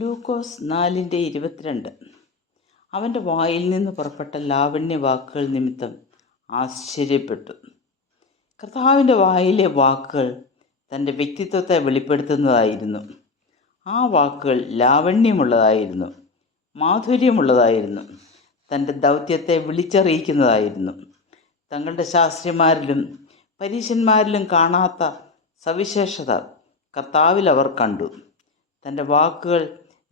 ലൂക്കോസ് 4:22. അവൻ്റെ വായിൽ നിന്ന് പുറപ്പെട്ട ലാവണ്യ വാക്കുകൾ നിമിത്തം ആശ്ചര്യപ്പെട്ടു. കർത്താവിൻ്റെ വായിലെ വാക്കുകൾ തൻ്റെ വ്യക്തിത്വത്തെ വെളിപ്പെടുത്തുന്നതായിരുന്നു. ആ വാക്കുകൾ ലാവണ്യമുള്ളതായിരുന്നു, മാധുര്യമുള്ളതായിരുന്നു, തൻ്റെ ദൗത്യത്തെ വിളിച്ചറിയിക്കുന്നതായിരുന്നു. തങ്ങളുടെ ശാസ്ത്രിമാരിലും പരീശന്മാരിലും കാണാത്ത സവിശേഷത കർത്താവിൽ അവർ കണ്ടു. തൻ്റെ വാക്കുകൾ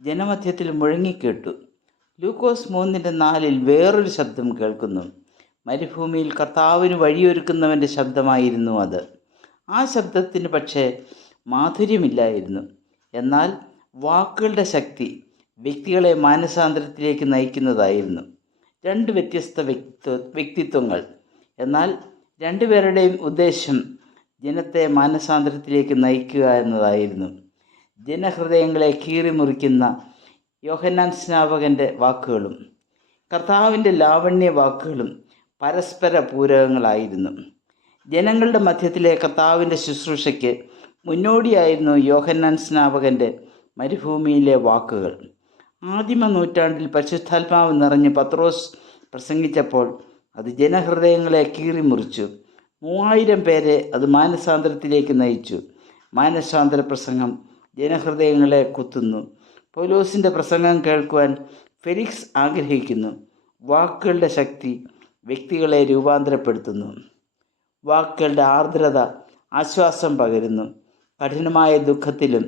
ജനമധ്യത്തിൽ മുഴങ്ങിക്കേട്ടു. ലൂക്കോസ് 3:4 വേറൊരു ശബ്ദം കേൾക്കുന്നു. മരുഭൂമിയിൽ കർത്താവിന് വഴിയൊരുക്കുന്നവൻ്റെ ശബ്ദമായിരുന്നു അത്. ആ ശബ്ദത്തിന് പക്ഷേ മാധുര്യമില്ലായിരുന്നു. എന്നാൽ വാക്കുകളുടെ ശക്തി വ്യക്തികളെ മാനസാന്തരത്തിലേക്ക് നയിക്കുന്നതായിരുന്നു. രണ്ട് വ്യത്യസ്ത വ്യക്തിത്വങ്ങൾ, എന്നാൽ രണ്ടുപേരുടെയും ഉദ്ദേശം ജനത്തെ മാനസാന്തരത്തിലേക്ക് നയിക്കുക എന്നതായിരുന്നു. ജനഹൃദയങ്ങളെ കീറിമുറിക്കുന്ന യോഹന്നാൻ സ്നാപകൻ്റെ വാക്കുകളും കർത്താവിൻ്റെ ലാവണ്യ വാക്കുകളും പരസ്പര പൂരകങ്ങളായിരുന്നു. ജനങ്ങളുടെ മധ്യത്തിലെ കർത്താവിൻ്റെ ശുശ്രൂഷയ്ക്ക് മുന്നോടിയായിരുന്നു യോഹന്നാൻ സ്നാപകൻ്റെ മരുഭൂമിയിലെ വാക്കുകൾ. ആദിമ നൂറ്റാണ്ടിൽ പരിശുദ്ധാത്മാവ് നിറഞ്ഞ് പത്രോസ് പ്രസംഗിച്ചപ്പോൾ അത് ജനഹൃദയങ്ങളെ കീറിമുറിച്ചു. 3000 പേരെ അത് മാനസാന്തരത്തിലേക്ക് നയിച്ചു. മാനസാന്തര പ്രസംഗം ജനഹൃദയങ്ങളെ കുത്തുന്നു. പൗലോസിൻ്റെ പ്രസംഗം കേൾക്കുവാൻ ഫെലിക്സ് ആഗ്രഹിക്കുന്നു. വാക്കുകളുടെ ശക്തി വ്യക്തികളെ രൂപാന്തരപ്പെടുത്തുന്നു. വാക്കുകളുടെ ആർദ്രത ആശ്വാസം പകരുന്നു. കഠിനമായ ദുഃഖത്തിലും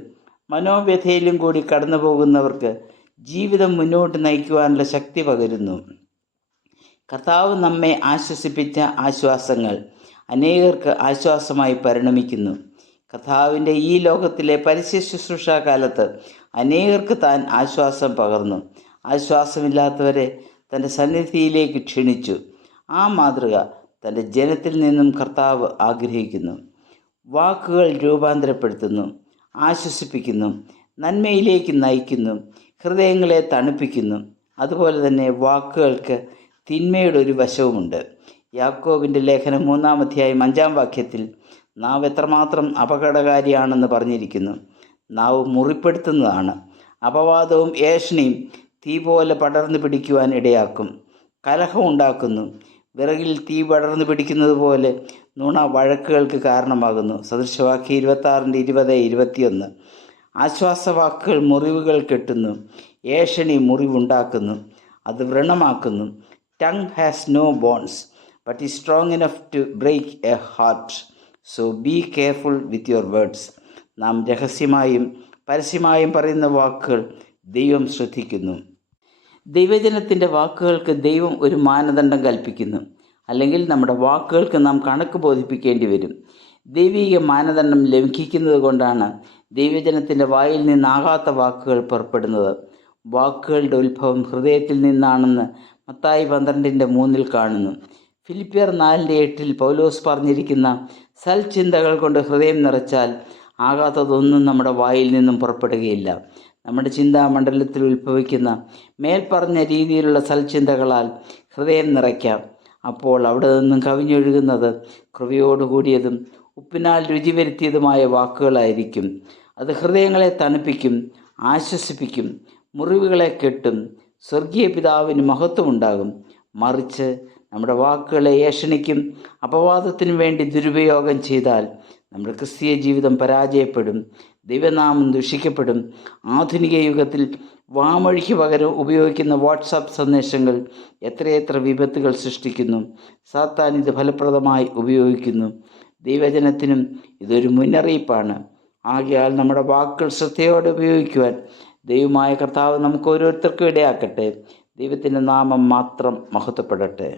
മനോവ്യഥയിലും കൂടി കടന്നു പോകുന്നവർക്ക് ജീവിതം മുന്നോട്ട് നയിക്കുവാനുള്ള ശക്തി പകരുന്നു. കർത്താവ് നമ്മെ ആശ്വസിപ്പിച്ച ആശ്വാസങ്ങൾ അനേകർക്ക് ആശ്വാസമായി പരിണമിക്കുന്നു. കർത്താവിൻ്റെ ഈ ലോകത്തിലെ പരസ്യ ശുശ്രൂഷാ കാലത്ത് അനേകർക്ക് താൻ ആശ്വാസം പകർന്നു. ആശ്വാസമില്ലാത്തവരെ തൻ്റെ സന്നിധിയിലേക്ക് ക്ഷണിച്ചു. ആ മാതൃക തൻ്റെ ജനത്തിൽ നിന്നും കർത്താവ് ആഗ്രഹിക്കുന്നു. വാക്കുകൾ രൂപാന്തരപ്പെടുത്തുന്നു, ആശ്വസിപ്പിക്കുന്നു, നന്മയിലേക്ക് നയിക്കുന്നു, ഹൃദയങ്ങളെ തണുപ്പിക്കുന്നു. അതുപോലെ തന്നെ വാക്കുകൾക്ക് തിന്മയുടെ ഒരു വശവുമുണ്ട്. യാക്കോബിൻ്റെ ലേഖനം 3-ാം അധ്യായം 5-ാം വാക്യത്തിൽ നാവ് എത്രമാത്രം അപകടകാരിയാണെന്ന് പറഞ്ഞിരിക്കുന്നു. നാവ് മുറിപ്പെടുത്തുന്നതാണ്. അപവാദവും ഏഷണിയും തീ പോലെ പടർന്നു പിടിക്കുവാൻ ഇടയാക്കും. കലഹം ഉണ്ടാക്കുന്നു. വിറകിൽ തീ പടർന്നു പിടിക്കുന്നത് പോലെ നുണ വഴക്കുകൾക്ക് കാരണമാകുന്നു. സദൃശവാക്യം 26:20-21. ആശ്വാസവാക്കുകൾ മുറിവുകൾ കെട്ടുന്നു. ഏഷണി മുറിവുണ്ടാക്കുന്നു, അത് വ്രണമാക്കുന്നു. Tongue has no bones but is strong enough to break a heart. So be careful with your words. നാം രഹസ്യമായും പരസ്യമായും പറയുന്ന വാക്കുകൾ ദൈവം ശ്രദ്ധിക്കുന്നു. ദൈവജനത്തിൻ്റെ വാക്കുകൾക്ക് ദൈവം ഒരു മാനദണ്ഡം കൽപ്പിക്കുന്നു. അല്ലെങ്കിൽ നമ്മുടെ വാക്കുകൾക്ക് നാം കണക്ക് ബോധിപ്പിക്കേണ്ടി വരും. ദൈവിക മാനദണ്ഡം ലംഘിക്കുന്നത് കൊണ്ടാണ് ദൈവജനത്തിൻ്റെ വായിൽ നിന്നാകാത്ത വാക്കുകൾ പുറപ്പെടുന്നത്. വാക്കുകളുടെ ഉത്ഭവം ഹൃദയത്തിൽ നിന്നാണെന്ന് മത്തായി 12:3 കാണുന്നു. ഫിലിപ്പിയർ 4:8 പൗലോസ് പറഞ്ഞിരിക്കുന്ന സൽചിന്തകൾ കൊണ്ട് ഹൃദയം നിറച്ചാൽ ആകാത്തതൊന്നും നമ്മുടെ വായിൽ നിന്നും പുറപ്പെടുകയില്ല. നമ്മുടെ ചിന്താമണ്ഡലത്തിൽ ഉത്ഭവിക്കുന്ന മേൽപ്പറഞ്ഞ രീതിയിലുള്ള സൽചിന്തകളാൽ ഹൃദയം നിറയ്ക്കാം. അപ്പോൾ അവിടെ നിന്നും കവിഞ്ഞൊഴുകുന്നത് കൃപയോടുകൂടിയതും ഉപ്പിനാൽ രുചി വരുത്തിയതുമായ വാക്കുകളായിരിക്കും. അത് ഹൃദയങ്ങളെ തണുപ്പിക്കും, ആശ്വസിപ്പിക്കും, മുറിവുകളെ കെട്ടും. സ്വർഗീയ പിതാവിന് മഹത്വമുണ്ടാകും. മറിച്ച് നമ്മുടെ വാക്കുകളെ ഏഷണിക്കും അപവാദത്തിനു വേണ്ടി ദുരുപയോഗം ചെയ്താൽ നമ്മുടെ ക്രിസ്തീയ ജീവിതം പരാജയപ്പെടും, ദൈവനാമം ദുഷിക്കപ്പെടും. ആധുനിക യുഗത്തിൽ വാമൊഴിക്ക് പകരം ഉപയോഗിക്കുന്ന വാട്സാപ്പ് സന്ദേശങ്ങൾ എത്രയെത്ര വിപത്തുകൾ സൃഷ്ടിക്കുന്നു. സാത്താൻ ഇത് ഫലപ്രദമായി ഉപയോഗിക്കുന്നു. ദൈവജനത്തിനും ഇതൊരു മുന്നറിയിപ്പാണ്. ആകയാൽ നമ്മുടെ വാക്കുകൾ ശ്രദ്ധയോടെ ഉപയോഗിക്കുവാൻ ദൈവമായ കർത്താവ് നമുക്ക് ഓരോരുത്തർക്കും ഇടയാക്കട്ടെ. ദൈവത്തിൻ്റെ നാമം മാത്രം മഹത്വപ്പെടട്ടെ.